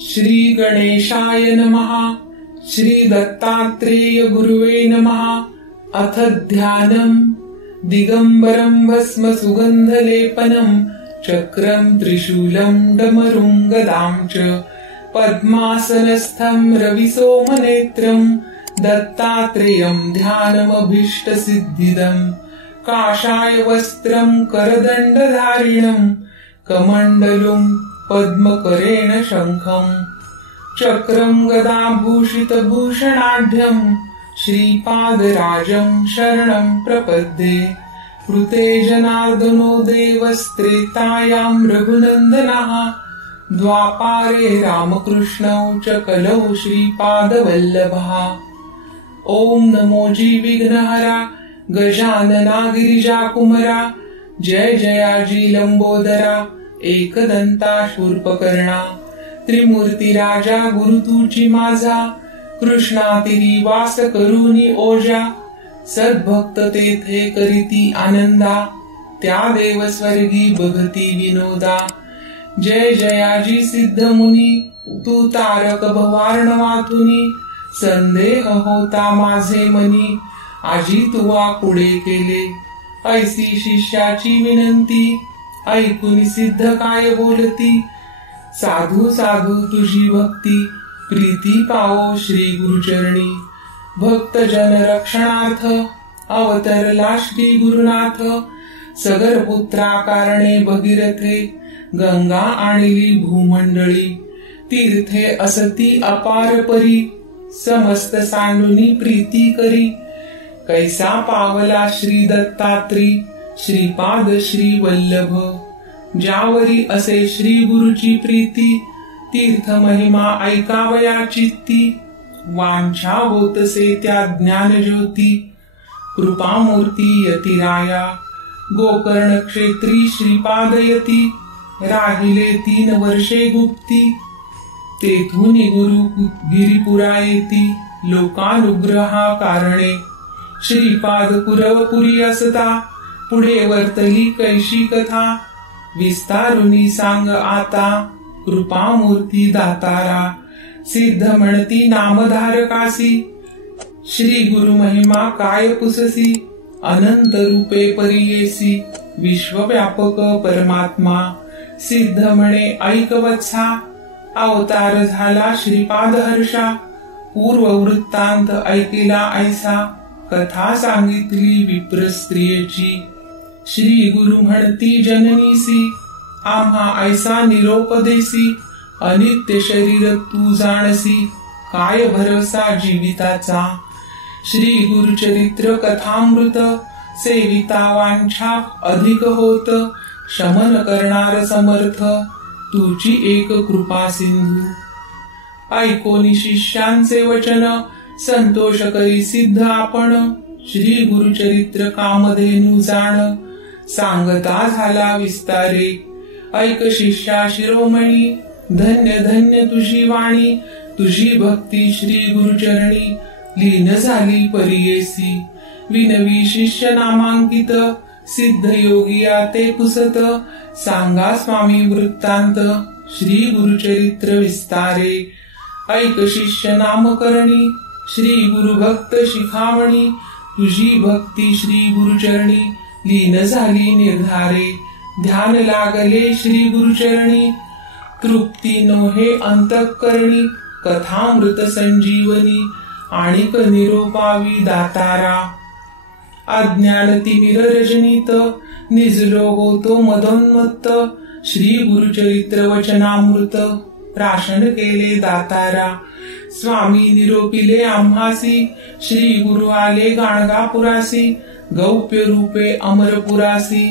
श्री गणेशाय नमः। श्री दत्तात्रेय गुरुवे नमः। अथ ध्यानम्। दिगंबरं भस्म सुगंधलेपनं चक्रं त्रिशूलं डमरुं गदां च पद्मासनस्थं रविसोमनेत्रं दत्तात्रेयं ध्यानमभीष्टसिद्धिदं काषाय वस्त्रं करदण्डधारिणं कमण्डलुं पद्मकरेण शङ्खं चक्रं गदाभूषितभूषणाढ्यं श्रीपादराजं शरणं प्रपद्ये। कृते जनार्दनो देवस्त्रेतायां रघुनन्दनः द्वापारे रामकृष्णौ च कलौ श्रीपादवल्लभः। ॐ नमो विघ्नहरा गजानना गिरिजाकुमरा जय जयाजी लंबोदरा एकदंता शूर्पकर्णा त्रिमूर्ती राजा गुरु तुची माझा कृष्णा तिरी वास करुनी ओजा सद्भक्त तेथे करीती आनंदा त्या देव स्वर्गी बघती विनोदा। जय जयाजी सिद्ध मुनी तू तारक भवार्णवातुनी संदेह होता माझे मनी आजी तुवा पुढे केले ऐसी शिष्याची विनंती ऐकून सिद्ध काय बोलती साधू साधू तुझी भक्ती प्रीती पावो श्री गुरुचरणी। भक्त जन रक्षणार्थ अवतरला श्री गुरुनाथ सगर पुत्रा कारणे भगीरथे गंगा आणली भूमंडळी तीर्थे असती अपार परी समस्त सांडुनी प्रीती करी कैसा पावला श्री दत्तात्री श्रीपाद श्री वल्लभ ज्यावरी असे श्री गुरुची प्रीती तीर्थ महिमा ऐकावया चित्ती वांछा होतसे त्या ज्ञान ज्योती कृपामूर्ती यतिराया गोकर्ण क्षेत्री श्रीपादयती राहिले 3 वर्षे गुप्ती तेथून गुरु गिरिपुरा येती लोकानुग्रहा कारणे श्रीपाद कुरवपुरी असता पुढे वर्तली कैशी कथा विस्तारुनी सांग आता कृपामूर्ती दातारा सिद्ध म्हणती नामधारकासी श्री गुरु महिमा काय पुससी अनंत रूपे परियेसी विश्वव्यापक परमात्मा सिद्ध म्हणे ऐक वत्सा अवतार झाला श्रीपाद हर्षा पूर्व वृत्तांत ऐकिला ऐसा कथा सांगितली विप्र स्त्रियेची श्री गुरु म्हणती जननीसी आम्हा ऐसा निरोप देसी अनित्य शरीर तू जाणसी काय भरोसा जीविताचा श्री गुरुचरित्र कथामृत सेविता वांछा अधिक होत शमन करणार समर्थ तुझी एक कृपा सिंधू ऐकोनी शिष्यांचे वचन संतोष करी सिद्ध आपण श्री गुरुचरित्र कामधेनु जाण सांगता झाला विस्तारे ऐक शिष्या शिरोमणी धन्य धन्य तुझी वाणी तुझी भक्ती श्री गुरुचरणी लीन झाली परियेसी विनवी शिष्य नामांकित सिद्ध योगिया ते पुसत सांगा स्वामी वृत्तांत श्री गुरुचरित्र विस्तारे ऐक शिष्य नामकरणी श्री गुरु भक्त शिखामणी तुझी भक्ती श्री गुरुचरणी लीन झाली निर्धारे ध्यान लागले श्री गुरुचरणी तृप्ती नोहे अंतःकरणी कथामृत संजीवनी आणिक निरोपावी दातारा अज्ञान तिमिर रजनीत निजलो होतो मदोन्मत्त श्री गुरुचरित्र वचनामृत प्राशन केले दातारा स्वामी निरोपिले आम्हासी श्री गुरु आले गाणगापुरासी गौप्य रूपे अमरपुरासी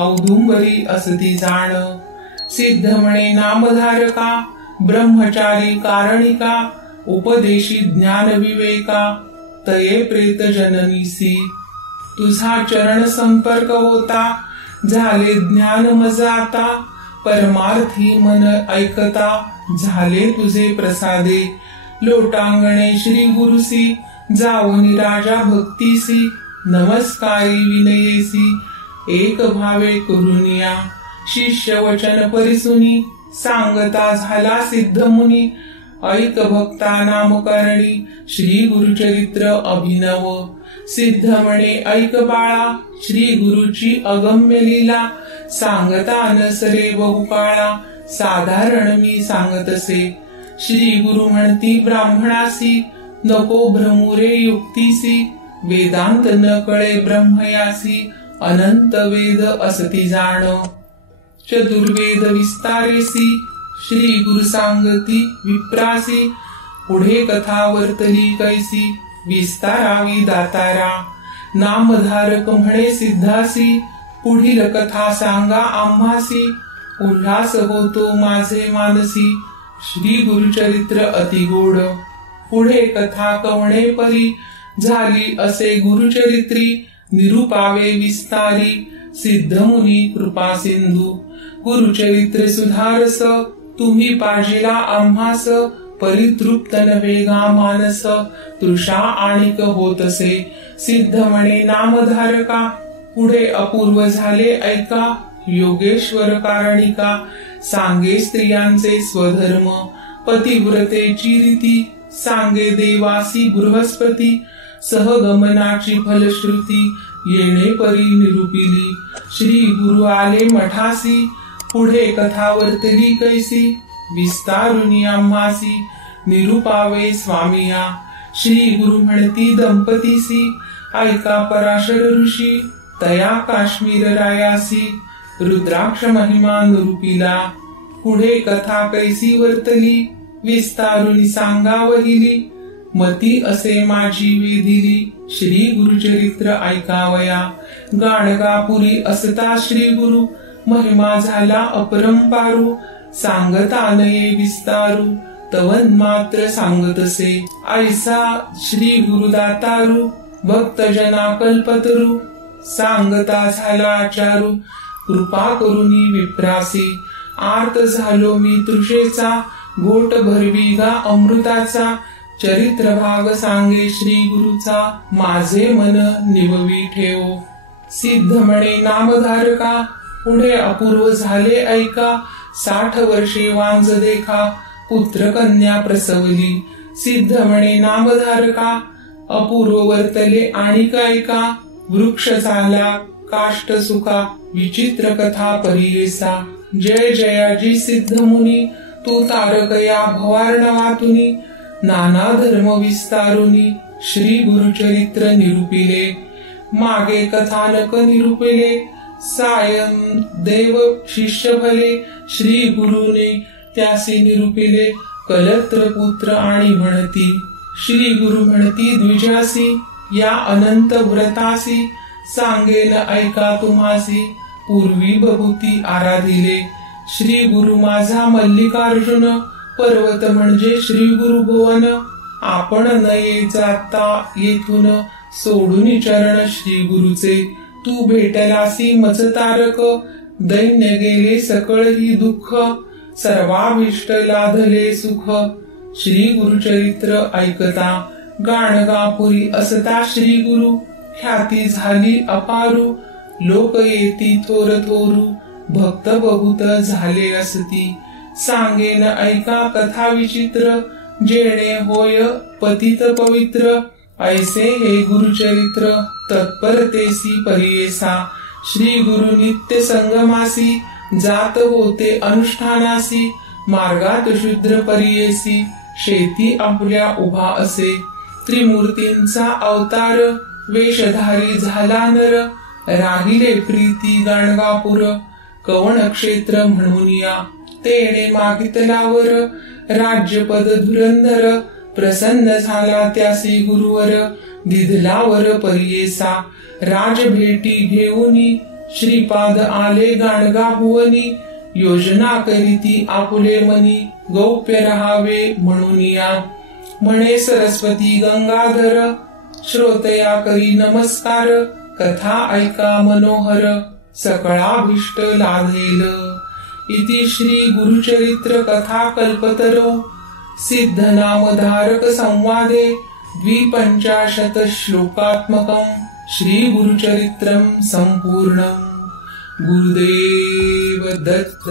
औदुंबरी असती जाण सिद्ध म्हणे नामधारका ब्रह्मचारी कारणिका उपदेशी ज्ञान विवेका तये प्रेत जननीसी तुझा चरण संपर्क होता झाले ज्ञान मजाता परमार्थी मन ऐकता झाले तुझे प्रसादे लोटांगणे श्री गुरुसी जाऊनी राजा भक्तीसी नमस्कारी विनयेसी एक भावे करुनिया शिष्य वचन परिसुनी सांगता झाला सिद्ध मुनी ऐक भक्ता नामकारणी श्री गुरुचरित्र अभिनव सिद्ध म्हणे ऐक बाळा श्री गुरुची अगम्य लीला सांगता नसरे बहुकाळा साधारण मी सांगतसे श्री गुरु म्हणती ब्राह्मणासी नको भ्रमुरे युक्तीसी वेदांत न कळे ब्रह्मयासी अनंत वेद असती जाण चतुर्वेद विस्तारेसी श्री गुरु सांगती विप्रासी पुढे कथा वर्तली कैसी विस्तारावी दातारा नामधारक म्हणे सिद्धासी पुढील कथा सांगा आम्हासी उल्हास होतो माझे मानसी श्री गुरुचरित्र अतिगोड पुढे कथा कवणे परी झाली असे गुरुचरित्री निरूपावे विस्तारी सिद्ध मुनी कृपा सिंधू गुरुचरित्र सुधारस तुम्ही पाजिला आम्हास परितृप्त नवेगा मानस तृषा आणिक होतसे सिद्ध म्हणे नामधारका पुढे अपूर्व झाले ऐका योगेश्वर कारणिका सांगे स्त्रियांचे स्वधर्म पतिव्रतेची रीती सांगे देवासी बृहस्पती सहगमनाची फलश्रुती येणे परी निरूपिली श्री गुरु आले मठासी पुढे कथा वर्तली कैसी विस्तारुनी आम्हासी निरूपावे स्वामिया श्री गुरु म्हणती दंपतीसी ऐका पराशर ऋषी तया काश्मीर रायासी रुद्राक्ष महिमा निरूपिला पुढे कथा कैसी वर्तली विस्तारुनी सांगा वहिली मती असे माझी वेदिली श्री गुरुचरित्र ऐकावया गाणगापुरी असता श्री गुरु महिमा झाला अपरंपारू सांगता नये विस्तारू तवन मात्र सांगतसे ऐसा श्री गुरुदातारू भक्तजना कल्पतरू सांगता झाला आचारू कृपा करुनी विप्रासी आर्त झालो मी तृषेचा घोट भरवी गा अमृताचा चरित्र भाग सांगे श्री गुरुचा माझे मन निववी ठेव सिद्ध म्हणे नामधारका पुढे अपूर्व झाले ऐका 60 वर्षे वांज देखा पुत्र कन्या प्रसवली सिद्ध म्हणे नामधारका अपूर्व वर्तले आणि ऐका वृक्ष झाला काष्ट सुखा विचित्र कथा परियेसा जय जयाजी सिद्ध मुनी तू तारकया भवार्णवातुनी नाना धर्म विस्तारुनी श्री गुरुचरित्र निरूपिले मागे कथानक निरूपिले सायं देव शिष्य भले श्री गुरुने त्यासी निरूपिले कलत्र पुत्र आणि म्हणती श्री गुरु म्हणती द्विजासी या अनंत व्रतासी सांगेन ऐका तुम्हासी पूर्वी बहुती आराधिले श्री गुरु माझा मल्लिकार्जुन पर्वत म्हणजे श्री गुरु भुवन आपण नये जाता येथून सोडून चरण श्री गुरुचे तू भेटलासी मज तारक दैन्य गेले सकळ ही दुःख सर्वाभिष्ट लाधले सुख श्री गुरुचरित्र ऐकता गाणगापुरी असता श्री गुरु ख्याती झाली अपारू लोक येती थोर थोरू भक्त बहुत झाले असती सांगेन ऐका कथा विचित्र जेणे होय पतित पवित्र ऐसे हे गुरुचरित्र तत्परतेसी परियेसा श्री गुरु नित्य संगमासी जात होते अनुष्ठानासी मार्गात शूद्र परियेसी शेती आपल्या उभा असे त्रिमूर्तींचा अवतार वेशधारी झाला नर राहिले प्रीती गाणगापुर कवण क्षेत्र म्हणून या तेणे मागितलावर राज्यपद धुरंधर प्रसन्न झाला त्यासी गुरुवर दिधलावर परियेसा राज भेटी घेऊनी श्रीपाद आले गाणगा भुवनी योजना करीती आपुले मनी गौप्य रहावे म्हणून या म्हणे सरस्वती गंगाधर श्रोतया करी नमस्कार कथा ऐका मनोहर सकळाभिष्ट लाधेल इति श्री गुरुचरित्र कथा कल्पतरो सिद्ध नामधारक संवादे 250 श्लोकात्मकं श्री गुरुचरित्रं संपूर्णं गुरुदेव दत्त।